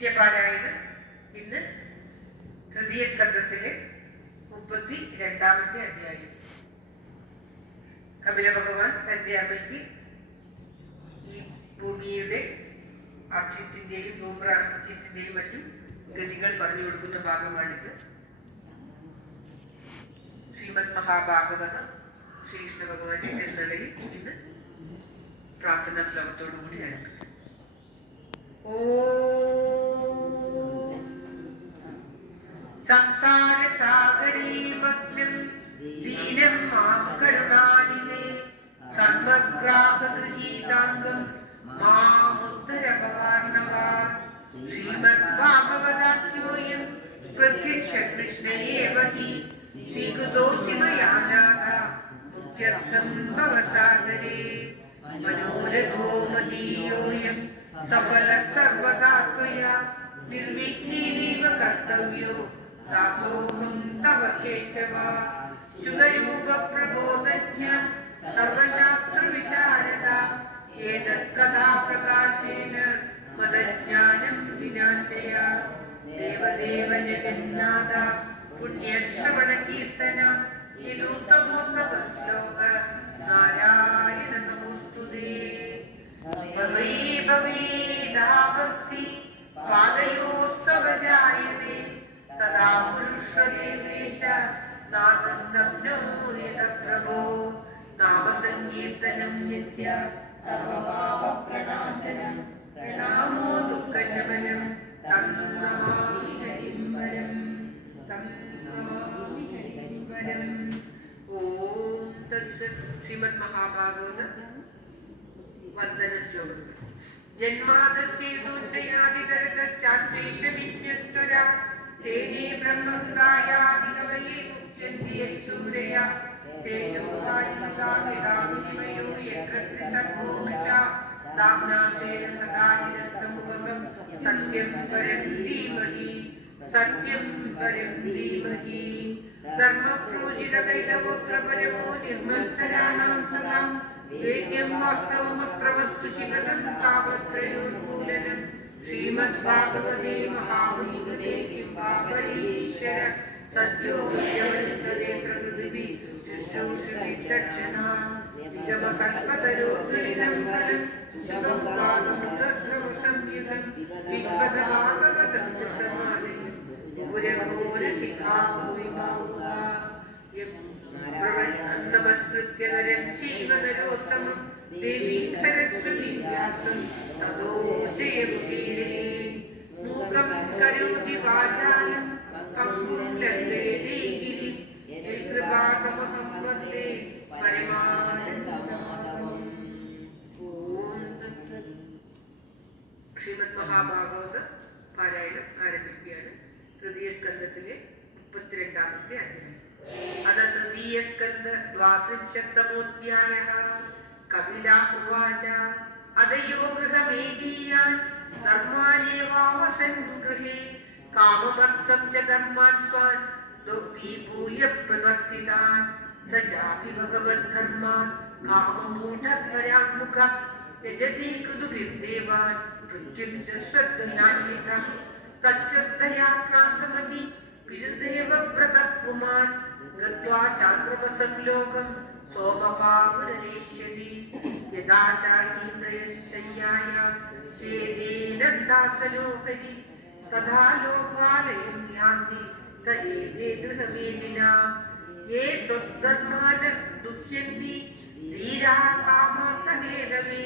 നിത്യപാരായണം ഇന്ന് തൃതീയ സ്കന്ധത്തിലെ 32ാമത്തെ അധ്യായം. കപില ഭഗവാൻ തന്റെ അമ്മയ്ക്ക് ഈ ഭൂമിയുടെ അക്ഷസിന്റെയും ഭൂമ്ര അക്ഷസിന്റെയും മറ്റും ഗതികൾ പറഞ്ഞു കൊടുക്കുന്ന ഭാഗമാണിത്. ശ്രീമദ് മഹാഭാഗവതം ശ്രീകൃഷ്ണ ഭഗവാന്റെ എന്നുള്ളതിൽ ഇന്ന് പ്രാർത്ഥനാ ശ്ലോകത്തോടുകൂടി ആരംഭിക്കും. സംസാര സാഗരീ മഗ്നം ദീനം മാം കരുണാനിധേ സർവഗ്രാഹഗൃഹീതാംഗം മാമുത്തരപവാർണവ. ശ്രീമദ് ഭാഗവതാദ്യോയം പ്രത്യക്ഷ കൃഷ്ണയേവ ഹി ശ്രീകുതോസി മയാ നാഥ മുഖ്യർത്ഥം ഭവസാഗരേ. മനോരഥോ മദീയോയം സഫല സർവദാ ത്വയാ നിർവിഘ്നേനൈവ കർത്തവ്യോ ദാസോഹം തവ കേശവ. ശുഗരൂപ പ്രബോധജ്ഞ സർവശാസ്ത്ര വിശാരദ ഏതത് കഥാ പ്രകാശേന മദജ്ഞാനം വിനാശയ. ദേവദേവ ജഗന്നാഥ പുണ്യശ്രവണ കീർത്തന യദുത്തമോത്തമ ശ്ലോക നാരായണ നമോസ്തുതേ. ഭവേ ഭവേദാ ഭക്തി പാദയോസ്തവ ജായതേ തദാ പുരുഷദേവേശ നാദസ്തബ്നോ യത പ്രഭോ. നാമസങ്കീർത്തനം യസ്യ സർവപാപ പ്രണാശനം പ്രണാമോ ദുഃഖശമനം തം നമാമി ഹരിം വരം തം നമാമി ഹരിം വരം. ഓം തത്സത്. ശ്രീമദ് മഹാഭാഗവത വന്ദന ശ്ലോകം. ജന്മാദസ്യേതോത്രയാദിതരതശ്ചാദ്വേഷവിജ്ഞസ്വര തേനേ ബ്രഹ്മഹൃദായാദികവയേ മുഹ്യന്തി യത്സൂരയ. തേജോ വായുകാവിധാവിനിമയോ യത്ര ത്രിസർഗോമശാ ദാംനാസേന സദാ നിരസ്തമുപകം സത്യം പരം ധീമഹി സത്യം പരം ധീമഹി. ധർമ്മപ്രോജിതകൈലഗോത്ര പരമോ നിർമ്മത്സരാണാം സദാ വേദ്യം വാസ്തവമത്ര വസ്തുശിലകം താവത്രയോന്മൂലനം. ശ്രീമദ് ഭാഗവതേ മഹാമുനികൃതേ കിം വാ പരീശ്വര സദ്യോ യവരുദ്ധേ പ്രകൃതിഭി സൃഷ്ടൗഷധിദക്ഷണാ നിഗമകൽപതരോർഗളിതം ഫലം സുഖം കാലമൃതദ്രവസംയുഗം വിപദഭാഗവതം സുസമാലയം പൂരഘോരസിഖാഭൂവിഭാവുകാ. നമസ്കൃത്യ നരം ചൈവ നരോത്തമം ദേവീം സരസ്വതീം വ്യാസം തതോ ജയമുദീരേ. മൂകം കരോതി വാചാലം പങ്കും ലംഘയതേ ഗിരിം യത്കൃപാതമഹം വന്ദേ പരമാനന്ദമാധവം. ഓം തത്സത്. ശ്രീമദ് മഹാഭാഗവത പാരായണം ആരംഭിക്കുകയാണ്. തൃതീയ സ്കന്ധത്തിലെ 32ാമത്തെ അധ്യായം. അത തൃതീയ സ്കന്ധ 32-തമോധ്യായഃ. കപില ഉവാച അദയോ ഗൃഹമേധീയാൻ ധർമാനേവാവസൻ ഗൃഹേ കാമമർത്ഥം ച ധർമാൻ സ്വാൻ ദുർവിഭൂയ പ്രവർത്തിതാൻ. സ ചാപി ഭഗവദ്ധർമാൻ കാമമൂഢധരാമുഖ യജതി കൃതുഭിർദേവാൻ മൃത്യും ച ശ്രദ്ധയാന്വിതഃ. തച്ഛബ്ദയാ ക്രാന്തമതി പിതൃദേവ വ്രതഃ പുമാൻ ഗത്വാ ചാന്ദ്രമസം ലോകം സോമപാമുരനേഷ്യതി. യഥാ ചാഹീന്ദ്രയശയ്യായാം ശേദേന വിലാസലോകരി തഥാ ലോകാലയം യാന്തി തയേതേ ഗൃഹമേദിനാ. യേ ത്വദ്ധർമാന ദുഹ്യന്തി ധീരാ കാമാർത്ഥഹേതവേ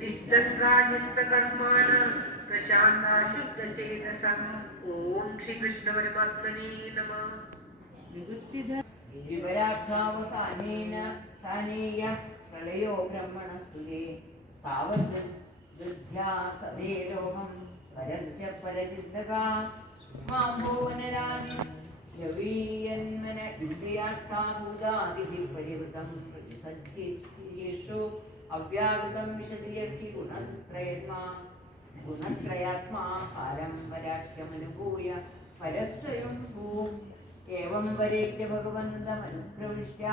നിസ്സംഗാ നിസ്സകർമാണ പ്രശാന്താ ശുദ്ധചേതസഃ. ഓം ശ്രീകൃഷ്ണ പരമാത്മനേ നമഃ. വിവരാഭാവസാനേന സാനേയ പ്രളയോ ബ്രഹ്മണസ്തുലേ താവത് വൃദ്ധ്യാ സദേരോഹം പരസ്യ പരചിന്തകാ മാംഭോവനരാനി യവീയന്മന ഇന്ദ്രിയാർത്ഥാഭൂതാദിഭിः പരിവൃതം പ്രതിസജ്ജിയേഷു അവ്യാകൃതം വിശദീയർത്തി ഗുണത്രയാത്മാ പാരമ്പരാഖ്യമനുഭൂയ പരസ്വയം ഭൂം. ഏവം വരേത്യ ഭഗവന്തമനുപ്രവിശ്യ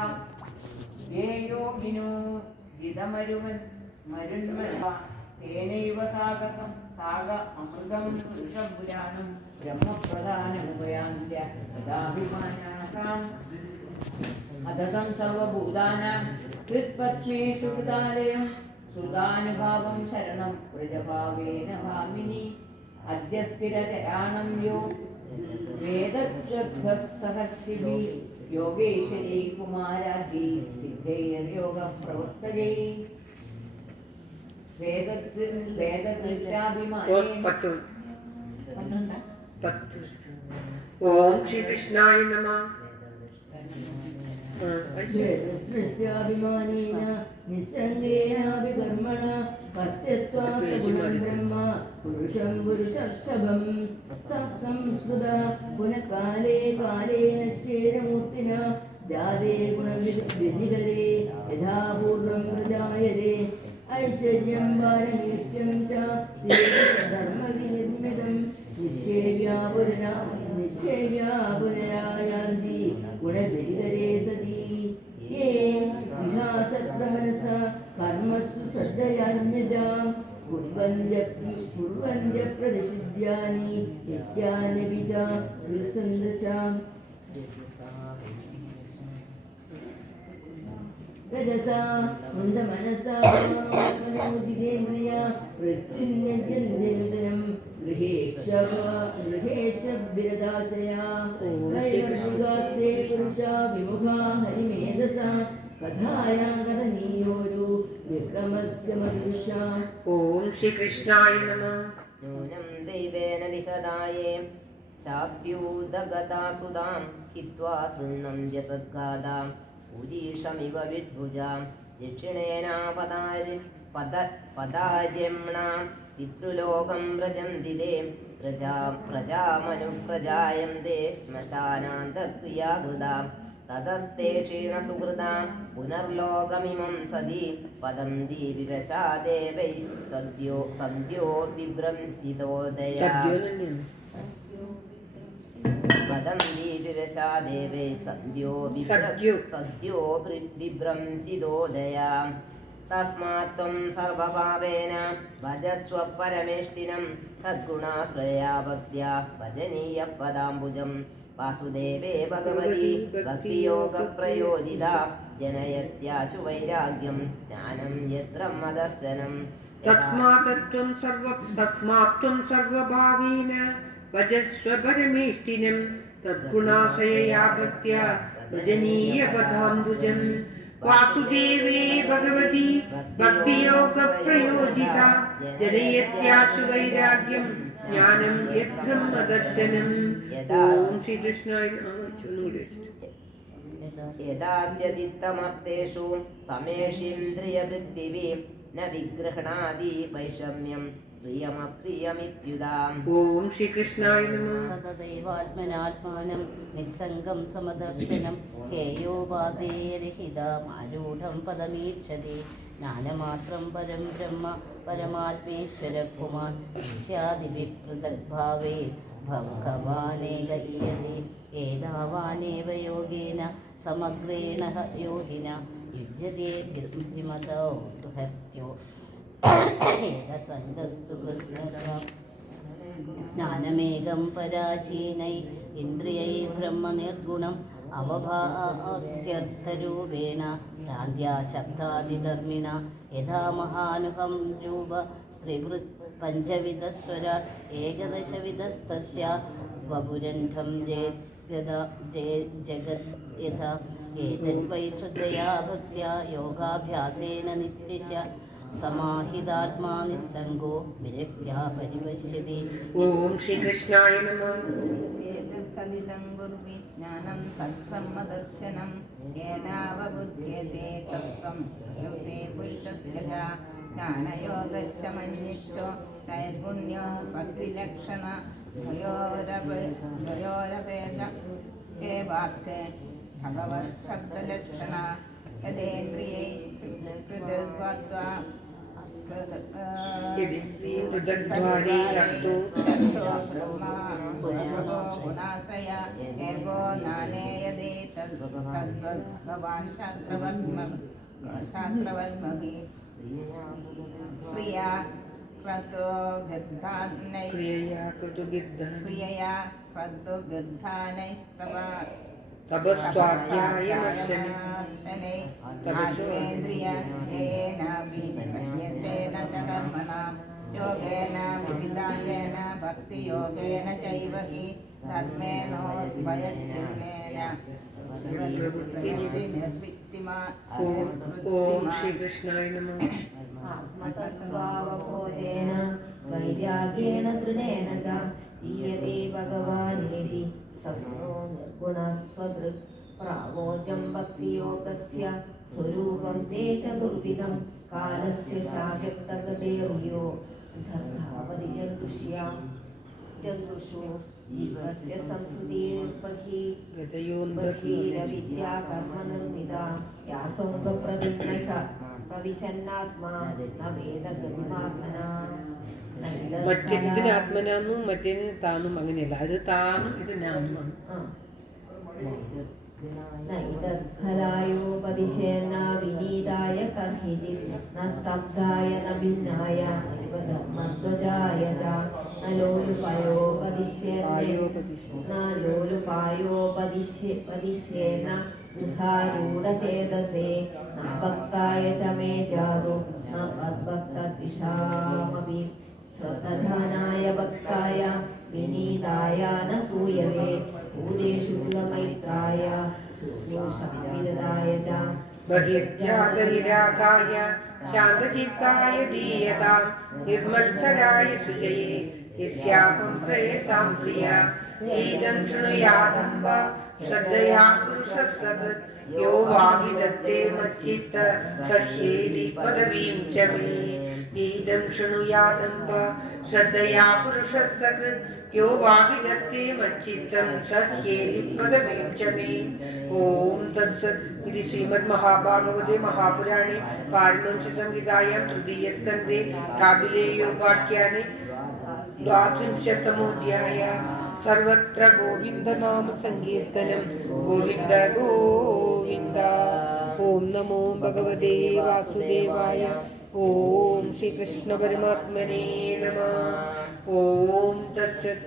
യേ യോഗിനോ ഗിതമരുവൻ മരുന്മര തേനൈവ സാധകം സാഗ അമൃതം പുരുഷം പുരാണം ബ്രഹ്മപ്രധാനമുപയാന്ത്യ തദാഭിമാനാനാം അതതം സർവഭൂതാനാം ഹൃത്പത്മേഷു കൃതാലയം സുതാനുഭാവം ശരണം വ്രജഭാവേന ഭാമിനി അദ്യ സ്ഥിരചരാണം യോ വേദഗർഭസഹർഷിഭി യോഗേശ്വരീ കുമാരാധി സിദ്ധൈർയോഗപ്രവർത്തകൈ വേദദൃഷ്ടാഭിമാനേന ഓം ശ്രീകൃഷ്ണായ നമഃ. ദൃഷ്ട്യാഭിമാനേന നിസ്സംഗേനാഭികർമ്മണ പത്യത്വാസഗുണം ബ്രഹ്മ പുരുഷം പുരുഷർഷഭം സംസ്കൃത പുനഃകാലേ കാലേ നശ്ചേരമൂർത്തിന ജാതേ ഗുണവിധിരതേ യഥാ പൂർവം പ്രജായതേ ഐശ്വര്യം ബാലനീഷ്ട്യം ച ധർമ്മവിനിർമ്മിതം നിശ്ചേര്യാ പുനരായാന്തി ഗുണവിധികരേ സതി യേ വിനാസക്തമനസ കർമ്മസു ശ്രദ്ധയാന്യജാം കുർവന്ത്യ പ്രതിഷിദ്ധ്യാനി നിത്യാന്യവിജാ വിസന്ദശാം രജസാ മന്ദമനസാ മനോദിതേന്ദ്രിയാ മൃത്യുന്യജന്യനുദനം ഗൃഹേശവിരദാശയാ കൈവർഷുഗാസ്തേ പുരുഷാ വിമുഖാ ഹരിമേധസാ കഥായാം കഥനീയോരു വിക്രമസ്യ മധുഷാ. ഓം ശ്രീകൃഷ്ണായ നമഃ. നൂനം ദൈവേന വിഹതായേ സാഭ്യൂതഗതാസുതാം ഹിത്വാ ശൃണ്വന്ത്യ സദ്ഗാതാം പുരീഷമിവ വിഡ്ഭുജാം ദക്ഷിണേനാപദാര്യംണാം പിതൃലോകം വ്രജന്തി തേ പ്രജാമനുപ്രജായന്തെ ശ്മശാനാന്തക്രിയാകൃതാം തതസ്തേ ക്ഷീണസുഹൃതാം പുനർലോകമിമം സതി പദന്തി വിവശാദേവൈ സദ്യോ വിഭ്രംസിതോദയാ വദന്തി വിവശാദേവൈ സദ്യോ വിഭ്രംസിതോദയാ തസ്മാത് ത്വം സർവഭാവേന ഭജസ്വ പരമേഷ്ഠിനം തദ്ഗുണാശ്രയാ ഭക്ത്യാ ഭജനീയ പദാംബുജം വാസുദേവേ ഭഗവതി ഭക്തിയോഗപ്രയോജിതാ ജനയത്യാശു വൈരാഗ്യം ജ്ഞാനം യദ്ബ്രഹ്മദർശനം തസ്മാത് ത്വം സർവഭാവേന ഭജസ്വ പരമേഷ്ഠിനം തദ്ഗുണാശ്രയയാ ഭക്ത്യാ ഭജനീയ പദാംബുജം വാസുദേവേ ഭഗവതി ഭക്തിയോഗപ്രയോജിതാ ജനയത്യാശു വൈരാഗ്യം ജ്ഞാനം യദ്ബ്രഹ്മദർശനം. ഓം ശ്രീകൃഷ്ണായ യദാസ്യ ചിത്തമർത്തേഷു സമേഷീന്ദ്രിയവൃത്തിവി ന വിഗ്രഹണാദി വൈഷമ്യം പ്രിയമപ്രിയമിത്യുതാം. ഓം ശ്രീകൃഷ്ണായ നമഃ. സതതൈവാത്മനാത്മാനം നിസ്സംഗം സമദർശനം ഹേയോപാദേയരഹിതമാരൂഢം പദമീക്ഷതി ജ്ഞാനമാത്രം പരം ബ്രഹ്മ പരമാത്മേശ്വര കുമാർ വിശ്യാദിവിപൃഥഗ്ഭാവേ ഭഗവാനേകീയതേ ഏതാവാനേവ യോഗേന സമഗ്രേണ യോഗിന യുജ്യതേ വിമതോ ദുഹത്യോ ഏകസംഗസ്തു കൃഷ്ണസ്വാം. ജ്ഞാനമേകം പരാചീനൈ ഇന്ദ്രിയൈ ബ്രഹ്മനിർഗുണം അവഭാത്യർത്ഥരൂപേണ ഭ്രാന്ത്യാ ശബ്ദാദിധർമ്മിണ യഥാ മഹാനുഹം രൂപ ത്രിവൃത് പഞ്ചവിധസ്വര ഏകദശവിധസ്തസ്യ വപുരണ്ഠം ജഗത് യഥാ ഏതദ്വൈ ശ്രദ്ധയാ ഭക്ത്യാ യോഗാഭ്യാസേന നിത്യശ സമാഹിതാത്മാ നിസ്സംഗോ വിരക്ത്യാ പരിപശ്യതി. ഓം ശ്രീകൃഷ്ണായ നമഃ. കലിതം ഗുർവിജ്ഞാനം തദ്ബ്രഹ്മദർശനം യേനാവബുധ്യത്തെ തത്വം യൗതേ പുരുഷസ്യ ജ്ഞാനയോഗശ്ച മന്യിഷ്ടോ നൈർഗുണ്യോ ഭക്തിലക്ഷണ ദ്വയോരവേഗ ഏവാർത്ഥേ ഭഗവത് ശബ്ദലക്ഷണ യദേന്ദ്രിയൈ പൃഥഗ്വാ ഗുണാശ്രയ ഏകോ നാനേയതേ തദ്ഭഗവാൻ ശാസ്ത്രവൽമഭി പ്രിയ क्रतुभिर्धानै क्रियया कृतुभिर्धानै क्रियया क्रतुभिर्धानैस्तव तपस्वाध्यायमर्शने आत्मेन्द्रियेण विसह्यसेन च कर्मणां योगेन विविधाङ्गेन भक्तियोगेन चैव हि धर्मेणोद्भयच्छिन्नेन ओम श्री कृष्णाय नमः। आत्मतत्त्वावबोधेन वैराग्येण दृढेन च ईयते भगवानेति सगुणो निर्गुणस्वदृक् प्रावोचं भक्तियोगस्य स्वरूपं ते चतुर्विधं कालस्य चाव्यक्तगतेर्यो धर्मावधि जन्तुषु जीवस्य संस्कृतिर्बहिरविद्या कर्मनिर्मिता या प्रविशन्नात्मा न वेदगतिमात्मना മറ്റേ ഇതിന് ആത്മനാന്നും മറ്റേതിന് താന്നും അങ്ങനെയല്ല. അത് താന്നും ഇത് നാന്നുമാണ്. നൈതത്ഫലായോപദിശേന വിനീതായ കർഹിജിത് ന സ്തബ്ധായ ന ഭിന്നായ നിർവധർമ്മധ്വജായ ച ന ലോലുപായോപദിശ്യേന ഗൃഹാരൂഢചേതസേ ന ഭക്തായ ച മേ ജാതോ ന മദ്ഭക്തദ്വിഷാമപി സ്വതധാനായ ഭക്തായ വിനീതായ ന സൂയവേ ഭൂതേഷു മൈത്രായ ശുശ്രൂഷവിദായ ച ബഹിർജാതവിരാഗായ ശാന്തചിത്തായ ദീയതാം നിർമ്മത്സരായ സുജയേ യസ്യാഹം പ്രേയസാം പ്രിയ ഈദം ശൃണുയാദംബ ശ്രദ്ധയാ പുരുഷസ്സവത് യോ വാഹിദത്തേ മച്ചിത്ത സഹ്യേതി പദവീം ച മേ ഈദം ശൃണുയാദംബ ശ്രദ്ധയാ പുരുഷസ്സവത് യോ വാഹിദത്തേ മച്ചിത്തം സഹ്യേതി പദവീം ച മേ. ഓം തത്സത്. ഇത് ശ്രീമദ് മഹാഭാഗവതേ മഹാപുരാണേ പാരമഹംസ സംഹിതായാം തൃതീയസ്കന്ധേ കാപിലേയോപാഖ്യാനെ द्वात्रिंशत्तमोऽध्यायः. सर्वत्र गोविन्दनाम सङ्कीर्तनं गोविन्द गोविन्द. ॐ नमो भगवते वासुदेवाय. ॐ श्रीकृष्णपरमात्मने नमः. ॐ तत्सत्.